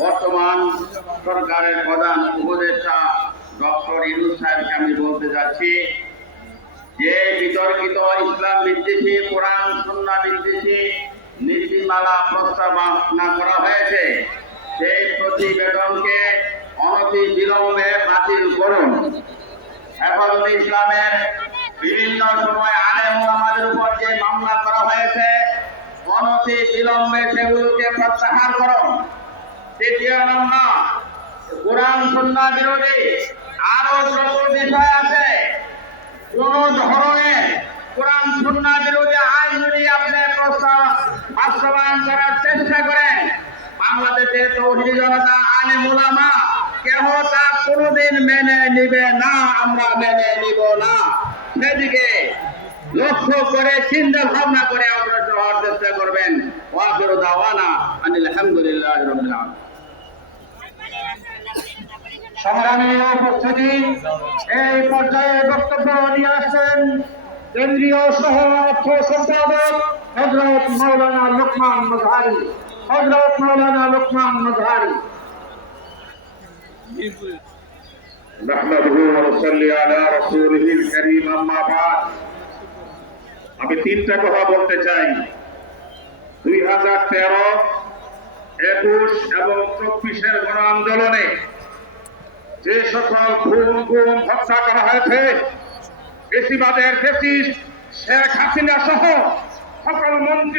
বর্তমান সরকারের প্রধান উপদেষ্টা ডক্টর ইনুস সাহেবকে আমি বলতে যাচ্ছি, যে বিতর্কিত ইসলাম বিদ্বেষী, কোরআন, সন্না বিদ্বেষী নীতিমালা প্রস্তাবনা করা হয়েছে, সেই প্রতিবেদনকে অনতি বিলম্বে বাতিল করুন। হেফাজত ইসলামের বিভিন্ন সময় আলেম আমাদের উপর যে মামলা করা হয়েছে, অনতি বিলম্বে সেগুলোকে প্রত্যাহার করুন। আছে। কোন ধরনের কোরআন তা কোনোদিন মেনে নিবে না, আমরা মেনে নিব না। সেদিকে লক্ষ্য করে চিন্তা ভাবনা করে অগ্রসর চেষ্টা করবেন। ওয়াফির দাওয়ানা আনিল আলহামদুলিল্লাহ সংগ্রামী উপস্থিতি এই পর্যায়ে বক্তব্য নিয়ে আসছেন কেন্দ্রীয় সহ অর্থ সম্পাদক হজরত মৌলানা লোকমান মজহারি হজরত মৌলানা লোকমান মজহারি نحمده ونصلي على رسوله الكريم أما بعد আমি তিনটা কথা বলতে চাই দুই হাজার তেরো একুশ এবং চব্বিশের গণ আন্দোলনে যে সকল খুন গুম হত্যা করা হয়েছে বেশিবাদের বেশি শেখ হাসিনা সহ সকল মন্ত্রী